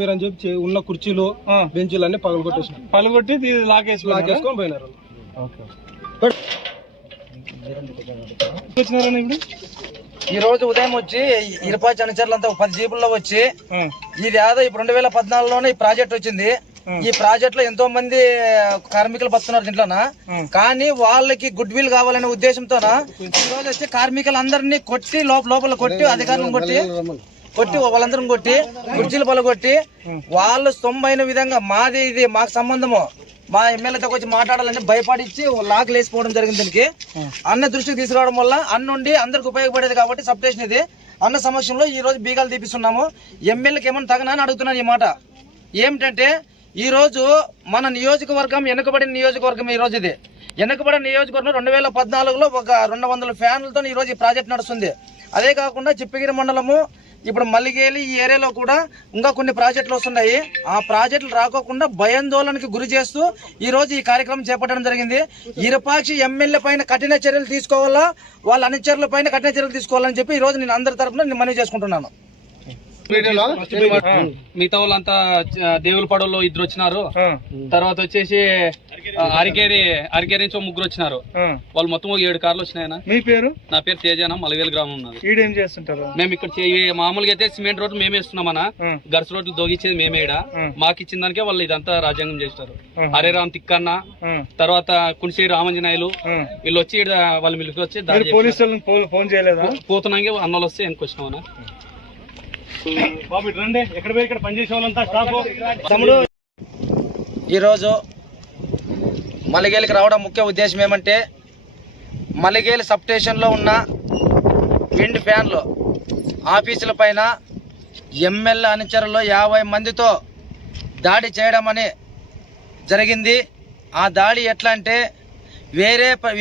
మీరు అని చెప్పి ఉన్న కుర్చీలు బెంచీలు అన్ని పగలగొట్టి లాగేసుకొని పోయినారు. ఈ రోజు ఉదయం వచ్చి ఇరపాచి అనుచరులంతా 10 జీపుల్లో వచ్చి ఇది ఏదో ఇప్పుడు 2014లోనే ఈ ప్రాజెక్ట్ వచ్చింది. ఈ ప్రాజెక్ట్ లో ఎంతో మంది కార్మికులు బతున్నారు దీంట్లోన. కానీ వాళ్ళకి గుడ్ విల్ కావాలనే ఉద్దేశంతోన ఈ రోజు వచ్చి కార్మికులందరినీ కొట్టి లోపల కొట్టి అధికారులను కొట్టి వాళ్ళందరం కొట్టి కుర్చీలు పలగొట్టి వాళ్ళు సొమ్మైన విధంగా మాది ఇది మాకు సంబంధము మా ఎమ్మెల్యేతో వచ్చి మాట్లాడాలని భయపడిచ్చి లాక్ లేసిపోవడం జరిగింది. దీనికి అన్న దృష్టికి తీసుకురావడం వల్ల అన్నుండి అందరికి ఉపయోగపడేది కాబట్టి సబ్ స్టేషన్ ఇది. అన్న సమక్షంలో ఈ రోజు బీగాలు తీపిస్తున్నాము. ఎమ్మెల్యేకి ఏమన్నా తగనా అని అడుగుతున్నాను. ఈ మాట ఏమిటంటే ఈ రోజు మన నియోజకవర్గం వెనుకబడిన నియోజకవర్గం. ఈ రోజు ఇది వెనుకబడిన నియోజకవర్గం 2014లో ఒక 200 ఫ్యాన్లతో ఈ రోజు ఈ ప్రాజెక్ట్ నడుస్తుంది. అదే కాకుండా చిప్పగిరి మండలము ఇప్పుడు మల్లిగేలి ఈ ఏరియాలో కూడా ఇంకా కొన్ని ప్రాజెక్టులు వస్తున్నాయి. ఆ ప్రాజెక్టులు రాకోకుండా భయాందోళనకి గురి చేస్తూ ఈ రోజు ఈ కార్యక్రమం చేపట్టడం జరిగింది. ఇరుపాక్షి ఎమ్మెల్యే పైన కఠిన చర్యలు తీసుకోవాలా, వాళ్ళ అనుచరుల పైన కఠిన చర్యలు తీసుకోవాలని చెప్పి ఈ రోజు నేను అందరి తరఫున నేను మనవి చేసుకుంటున్నాను. మిగతా వాళ్ళంతా దేవుల పడవలో 2 వచ్చినారు. తర్వాత వచ్చేసి అరికేరి నుంచి 3 వచ్చినారు. వాళ్ళు మొత్తం 7 కార్లు వచ్చినాయన. మీ పేరు? నా పేరు తేజాన, మలవేలు గ్రామం ఉన్నారు. ఈడేం చేస్తుంటారు? మేము ఇక్కడ మామూలుగా అయితే సిమెంట్ రోడ్లు మేమే ఇస్తున్నామన్నా, గర్స్ రోడ్లు దోగిచ్చేది మేమే. మాకు ఇచ్చిన దానికే వాళ్ళు ఇదంతా రాజ్యాంగం చేస్తారు. హరేరామ్ తిక్కన్న, తర్వాత కునిశేరి రామంజనాయులు వీళ్ళు వచ్చి వాళ్ళు మిలికి వచ్చి పోలీసులను ఫోన్ చేయలేదా? పోతున్నాగే అన్నలు వస్తే వెనక్కి వచ్చినామన్నా. ఈరోజు మలిగేలికి రావడం ముఖ్య ఉద్దేశం ఏమంటే మలిగేలి సబ్ స్టేషన్లో ఉన్న విండ్ ఫ్యాన్లు ఆఫీసుల పైన ఎమ్మెల్యే అనుచరులు 50 మందితో దాడి చేయడం అని జరిగింది. ఆ దాడి ఎట్లా అంటే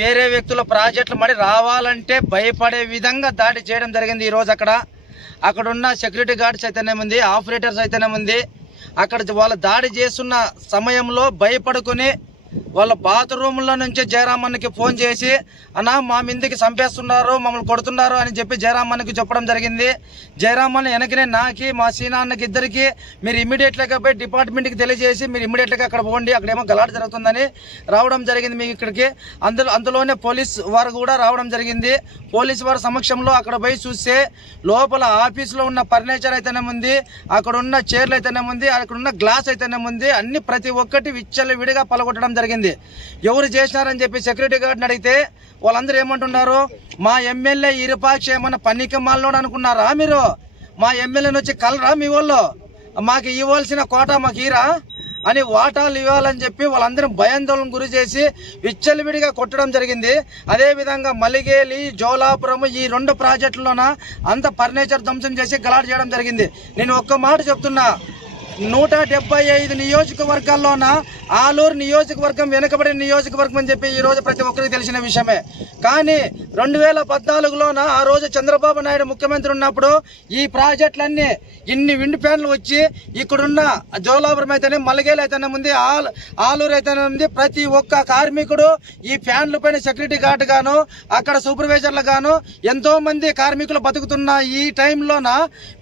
వేరే వ్యక్తుల ప్రాజెక్టులు మరి రావాలంటే భయపడే విధంగా దాడి చేయడం జరిగింది. ఈరోజు అక్కడున్న సెక్యూరిటీ గార్డ్స్ అయితేనే ఉంది, ఆపరేటర్స్ అయితేనే ఉంది. అక్కడ వాళ్ళు దాడి చేస్తున్న సమయంలో భయపడుకుని వాళ్ళ బాత్రూంలో నుంచి జయరామన్నకి ఫోన్ చేసి అన్నా మా మీదకి చంపేస్తున్నారు, మమ్మల్ని కొడుతున్నారు అని చెప్పి జయరామన్నకి చెప్పడం జరిగింది. జయరామన్న వెనకనే నాకి మా సీనాన్నకి ఇద్దరికి మీరు ఇమ్మీడియట్గా పోయి డిపార్ట్మెంట్కి తెలియజేసి మీరు ఇమ్మీడియట్గా అక్కడ పోండి, అక్కడేమో గలాట జరుగుతుందని రావడం జరిగింది మీకు ఇక్కడికి. అందులోనే పోలీస్ వారు కూడా రావడం జరిగింది. పోలీస్ వారి సమక్షంలో అక్కడ పోయి చూస్తే లోపల ఆఫీసులో ఉన్న ఫర్నిచర్ అయితేనే ఉంది, అక్కడ ఉన్న చైర్లు అయితేనే ఉంది, అక్కడ ఉన్న గ్లాస్ అయితేనే ఉంది, అన్ని ప్రతి ఒక్కటి విచ్చలవిడిగా పలగొట్టడం జరిగింది. ఎవరు చేసినారని చెప్పి సెక్యూరిటీ గార్డ్ని అడిగితే వాళ్ళందరూ ఏమంటున్నారు, మా ఎమ్మెల్యే ఇరుపాక్షి ఏమన్నా పన్నిక మాలనోడు అనుకున్నారా మీరు? మా ఎమ్మెల్యేని వచ్చి కలరా మీ వాళ్ళు? మాకు ఇవ్వాల్సిన కోటా మాకు ఈరా అని వాటాలు ఇవ్వాలని చెప్పి వాళ్ళందరూ భయాందోళన గురి చేసి విచ్చలవిడిగా కొట్టడం జరిగింది. అదేవిధంగా మలిగేలి, జోలాపురం ఈ 2 ప్రాజెక్టుల్లోన అంత ఫర్నిచర్ ధ్వంసం చేసి గలాట చేయడం జరిగింది. నేను ఒక్క మాట చెప్తున్నా, 175 నియోజకవర్గాల్లోన ఆలూరు నియోజకవర్గం వెనుకబడిన నియోజకవర్గం అని చెప్పి ఈ రోజు ప్రతి ఒక్కరికి తెలిసిన విషయమే. కానీ 2014లోన ఆ రోజు చంద్రబాబు నాయుడు ముఖ్యమంత్రి ఉన్నప్పుడు ఈ ప్రాజెక్టులన్నీ ఇన్ని విండ్ ఫ్యాన్లు వచ్చి ఇక్కడున్న జోలాపురం అయితేనే, మలగేలు అయితేనే ఉంది, ఆలూరు అయితేనే ఉంది, ప్రతి ఒక్క కార్మికుడు ఈ ఫ్యాన్ల పైన సెక్యూరిటీ గార్డ్ గాను అక్కడ సూపర్వైజర్లు గాను ఎంతో మంది కార్మికులు బతుకుతున్న ఈ టైంలోన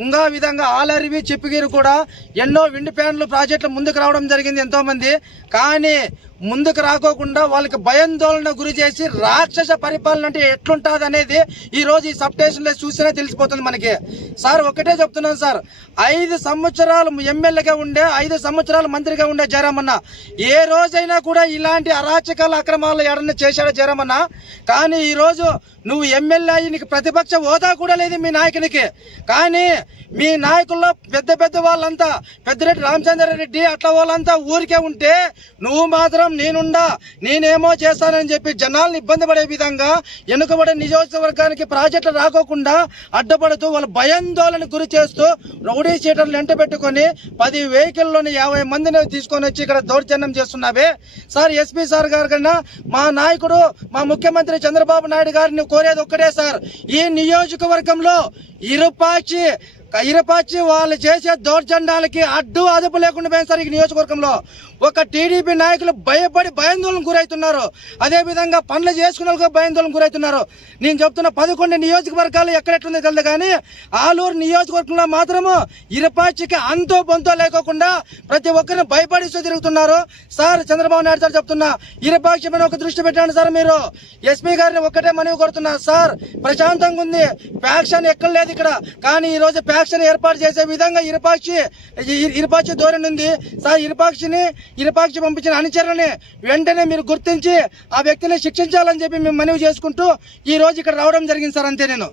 ఇంకా విధంగా ఆలరివి చిప్పగిరి కూడా ఎన్నో విండ్ ఫ్యాన్లు ప్రాజెక్టులు ముందుకు రావడం జరిగింది ఎంతో మంది. కానీ ముందుకు రాకోకుండా వాళ్ళకి భయాందోళన గురి చేసి రాక్షస పరిపాలన అంటే ఎట్లుంటుంది అనేది ఈ రోజు ఈ సబ్ స్టేషన్లో చూసినా తెలిసిపోతుంది మనకి. సార్ ఒకటే చెప్తున్నాను సార్, 5 సంవత్సరాలు ఎమ్మెల్యేగా ఉండే, 5 సంవత్సరాలు మంత్రిగా ఉండే జయరామన్న ఏ రోజైనా కూడా ఇలాంటి అరాచకాల అక్రమాలు ఎడన్నా చేశాడా జయరామన్న? కానీ ఈ రోజు నువ్వు ఎమ్మెల్యే నీకు ప్రతిపక్ష హోదా కూడా లేదు మీ నాయకునికి. కానీ మీ నాయకుల్లో పెద్ద వాళ్ళంతా పెద్దిరెడ్డి రామచంద్రారెడ్డి అట్లా వాళ్ళంతా ఊరికే ఉంటే నువ్వు మాత్రం నేనేమో చేస్తానని చెప్పి జనాలను ఇబ్బంది పడే విధంగా వెనుకబడే నియోజకవర్గానికి ప్రాజెక్టులు రాకోకుండా అడ్డపడుతూ వాళ్ళ భయాందోళన గురి చేస్తూ రౌడీ షీటర్లు ఎంట పెట్టుకుని 10 వెహికల్లోని 50 మందిని తీసుకొని వచ్చి ఇక్కడ దౌర్జన్యం చేస్తున్నావే. సార్ ఎస్పీ సార్ గారు కన్నా మా నాయకుడు మా ముఖ్యమంత్రి చంద్రబాబు నాయుడు గారిని కోరేది ఒక్కటే సార్, ఈ నియోజకవర్గంలో ఇరుపాక్షి ఇరపాచి వాళ్ళు చేసే దౌర్జన్యాలకి అడ్డు అదుపు లేకుండా పోయింది సార్ ఈ నియోజకవర్గంలో. ఒక టీడీపీ నాయకులు భయపడి భయాందోళనకు గురవుతున్నారు, అదే విధంగా పనులు చేసుకున్న వాళ్ళకి భయాందోళనకు గురవుతున్నారు. నేను చెప్తున్న 11 నియోజకవర్గాలు ఎక్కడెట్టుందో తెలియదు కానీ ఆలూరు నియోజకవర్గంలో మాత్రము ఇరపాచికి అంతో బొంతో లేకోకుండా ప్రతి ఒక్కరిని భయపడిస్తూ తిరుగుతున్నారు. సార్ చంద్రబాబు నాయుడు సార్ చెప్తున్నా, ఇరపాక్షి మీద ఒక దృష్టి పెట్టండి సార్. మీరు ఎస్పీ గారిని ఒక్కటే మనవి కోరుతున్నా సార్, ప్రశాంతంగా ఉంది, ఫ్యాక్షన్ ఎక్కడ లేదు ఇక్కడ, కానీ ఈ రోజు ఫ్యాక్షన్ ఏర్పాటు చేసే విధంగా ఇరపాక్షి ధోరణి ఉంది సార్. ఇరపాక్షి పంపించిన అనుచరులని వెంటనే మీరు గుర్తించి ఆ వ్యక్తిని శిక్షించాలని చెప్పి మేము మనవి చేసుకుంటూ ఈ రోజు ఇక్కడ రావడం జరిగింది సార్. అంతే నేను